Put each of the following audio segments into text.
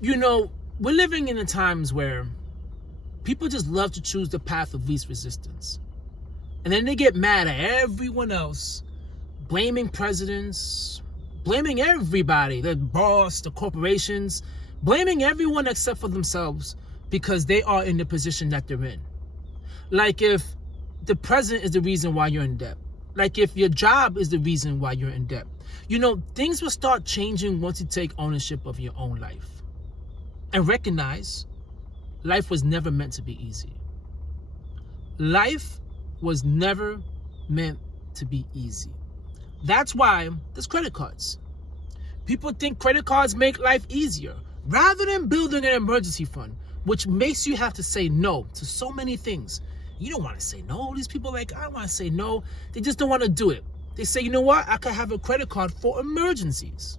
You know, we're living in the times where people just love to choose the path of least resistance. And then they get mad at everyone else, blaming presidents, blaming everybody, the boss, the corporations, blaming everyone except for themselves because they are in the position that they're in. Like if the president is the reason why you're in debt. Like if your job is the reason why you're in debt. You know, things will start changing once you take ownership of your own life. And recognize life was never meant to be easy. Life was never meant to be easy. That's why there's credit cards. People think credit cards make life easier rather than building an emergency fund, which makes you have to say no to so many things. You don't want to say no. These people are like, I don't want to say no. They just don't want to do it. They say, you know what? I could have a credit card for emergencies.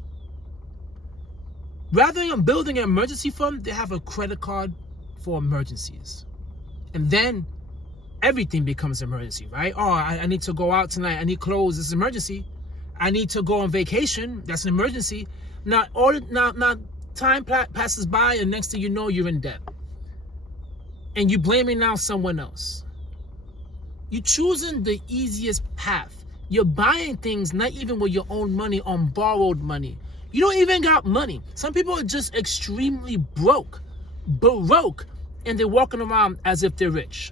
Rather than building an emergency fund, they have a credit card for emergencies. And then everything becomes emergency, right? Oh, I need to go out tonight. I need clothes. It's an emergency. I need to go on vacation. That's an emergency. Now time passes by, and next thing you know, you're in debt. And you're blaming now someone else. You're choosing the easiest path. You're buying things not even with your own money, on borrowed money. You don't even got money. Some people are just extremely broke, and they're walking around as if they're rich.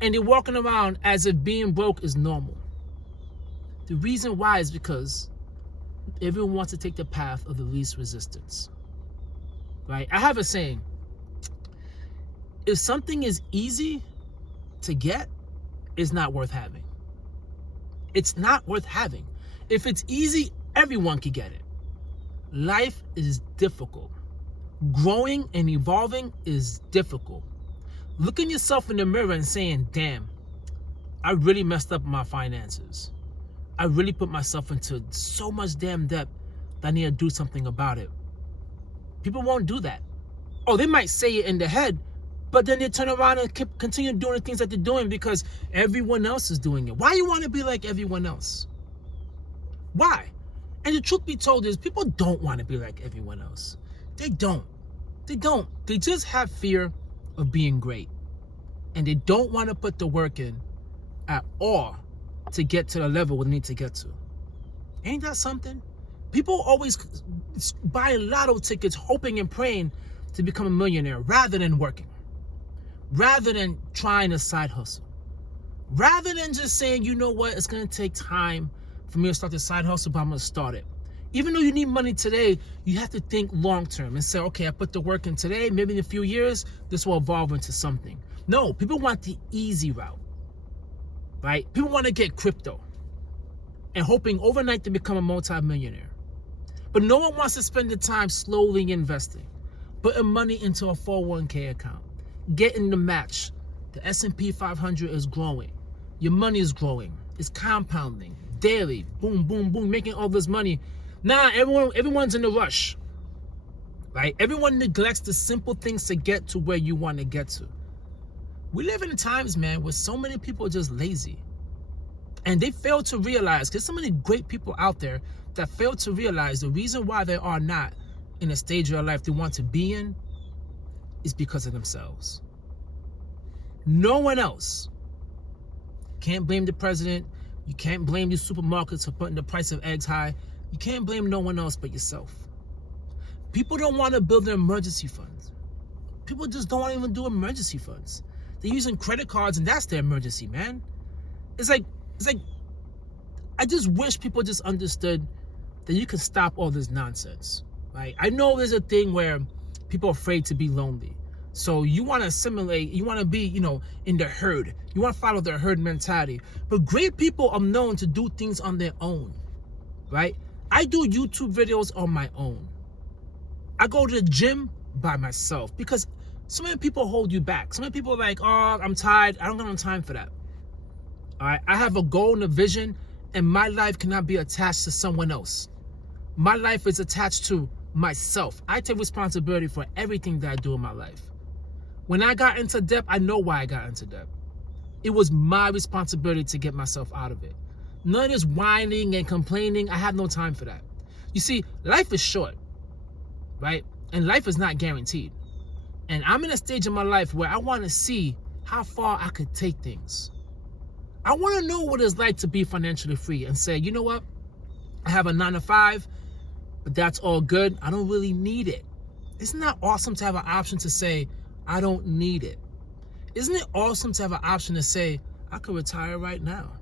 And they're walking around as if being broke is normal. The reason why is because everyone wants to take the path of the least resistance. Right? I have a saying. If something is easy to get, it's not worth having. It's not worth having. If it's easy, everyone can get it. Life is difficult. Growing and evolving is difficult. Looking yourself in the mirror and saying, damn, I really messed up my finances. I really put myself into so much damn debt that I need to do something about it. People won't do that. Oh, they might say it in their head, but then they turn around and continue doing the things that they're doing because everyone else is doing it. Why you want to be like everyone else? Why? And the truth be told is people don't want to be like everyone else. They don't. They don't. They just have fear of being great. And they don't want to put the work in at all to get to the level we need to get to. Ain't that something? People always buy lotto tickets hoping and praying to become a millionaire rather than working. Rather than trying a side hustle. Rather than just saying, you know what, it's going to take time for me to start the side hustle, but I'm going to start it. Even though you need money today, you have to think long term and say, okay, I put the work in today, maybe in a few years, this will evolve into something. No, people want the easy route, right? People want to get crypto and hoping overnight to become a multi-millionaire. But no one wants to spend the time slowly investing, putting money into a 401k account, getting the match. The S&P 500 is growing. Your money is growing. It's compounding daily. Boom, boom, boom, making all this money. Now everyone's in a rush, right? Everyone neglects the simple things to get to where you want to get to. We live in times, man, where so many people are just lazy. And they fail to realize, there's so many great people out there that fail to realize the reason why they are not in a stage of their life they want to be in is because of themselves. No one else. Can't blame the president. You can't blame these supermarkets for putting the price of eggs high. You can't blame no one else but yourself. People don't want to build their emergency funds. People just don't want to even do emergency funds. They're using credit cards and that's their emergency, man. It's like, I just wish people just understood that you can stop all this nonsense, right? I know there's a thing where people are afraid to be lonely. So you want to assimilate, you want to be, in the herd. You want to follow the herd mentality. But great people are known to do things on their own, right? I do YouTube videos on my own. I go to the gym by myself because so many people hold you back. So many people are like, oh, I'm tired. I don't got time for that. All right, I have a goal and a vision, and my life cannot be attached to someone else. My life is attached to myself. I take responsibility for everything that I do in my life. When I got into debt, I know why I got into debt. It was my responsibility to get myself out of it. None of this whining and complaining. I have no time for that. You see, life is short, right? And life is not guaranteed. And I'm in a stage of my life where I want to see how far I could take things. I want to know what it's like to be financially free and say, you know what? I have a 9 to 5, but that's all good. I don't really need it. Isn't that awesome to have an option to say, I don't need it? Isn't it awesome to have an option to say, I could retire right now,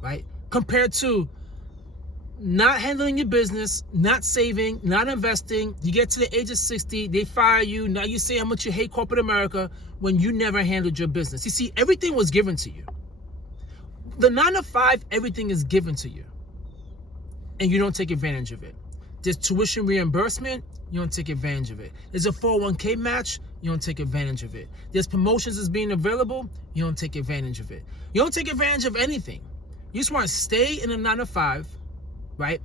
right? Compared to not handling your business, not saving, not investing. You get to the age of 60, they fire you. Now you say how much you hate corporate America when you never handled your business. You see, everything was given to you. The 9 to 5, everything is given to you, and you don't take advantage of it. There's tuition reimbursement, you don't take advantage of it. There's a 401k match, you don't take advantage of it. There's promotions that's being available, you don't take advantage of it. You don't take advantage of anything. You just want to stay in a 9 to 5, right?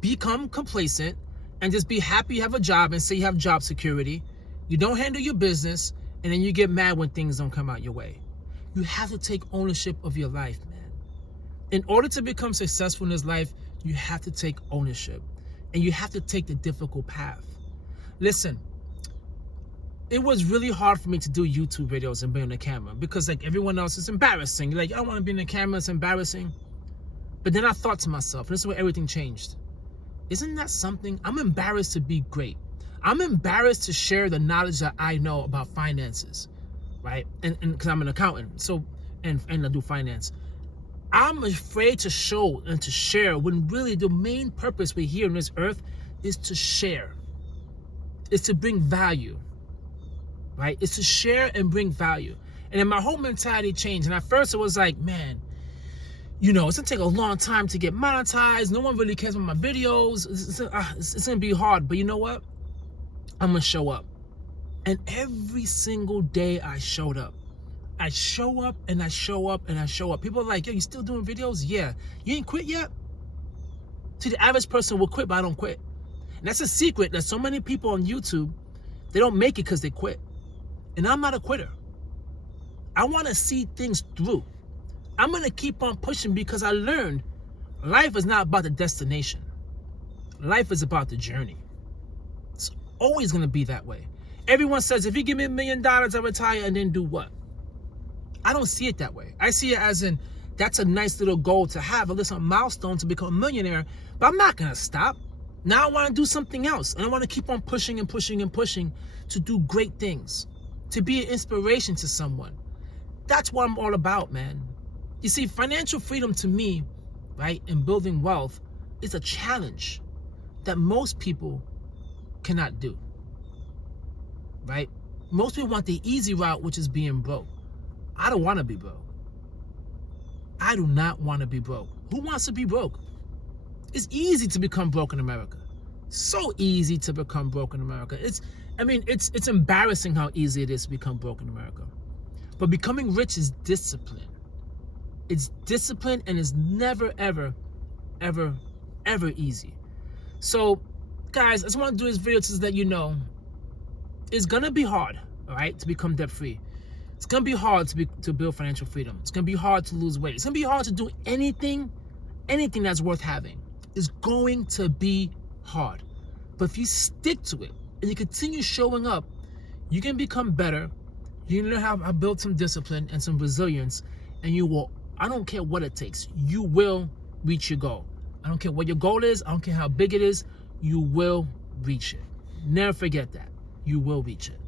Become complacent and just be happy you have a job and say you have job security. You don't handle your business, and then you get mad when things don't come out your way. You have to take ownership of your life, man. In order to become successful in this life, you have to take ownership, and you have to take the difficult path. Listen, it was really hard for me to do YouTube videos and be on the camera because like everyone else, it's embarrassing. You're like, I don't want to be in the camera, it's embarrassing. But then I thought to myself, and this is where everything changed. Isn't that something? I'm embarrassed to be great. I'm embarrassed to share the knowledge that I know about finances, right? And because I'm an accountant, so and I do finance. I'm afraid to show and to share when really the main purpose we're here on this earth is to share. It's to bring value, right? It's to share and bring value. And then my whole mentality changed. And at first it was like, man, you know, it's gonna take a long time to get monetized. No one really cares about my videos. It's gonna be hard. But you know what? I'm gonna show up. And every single day I showed up. I show up and I show up and I show up. People are like, yo, you still doing videos? Yeah. You ain't quit yet? See, the average person will quit, but I don't quit. And that's a secret that so many people on YouTube, they don't make it because they quit. And I'm not a quitter. I want to see things through. I'm going to keep on pushing because I learned life is not about the destination. Life is about the journey. It's always going to be that way. Everyone says, if you give me $1 million, I retire, and then do what? I don't see it that way. I see it as in, that's a nice little goal to have, a little milestone to become a millionaire, but I'm not going to stop. Now I want to do something else, and I want to keep on pushing and pushing and pushing to do great things, to be an inspiration to someone. That's what I'm all about, man. You see, financial freedom to me, right, and building wealth is a challenge that most people cannot do, right? Most people want the easy route, which is being broke. I don't want to be broke. I do not want to be broke. Who wants to be broke? It's easy to become broke in America. So easy to become broke in America. It's embarrassing how easy it is to become broke in America. But becoming rich is discipline. It's discipline, and it's never, ever, ever, ever easy. So, guys, I just want to do this video to let you know it's going to be hard, all right, to become debt-free. It's going to be hard to build financial freedom. It's going to be hard to lose weight. It's going to be hard to do anything that's worth having. It's going to be hard. But if you stick to it and you continue showing up, you can become better. You can learn how to build some discipline and some resilience, and you will, I don't care what it takes, you will reach your goal. I don't care what your goal is. I don't care how big it is. You will reach it. Never forget that. You will reach it.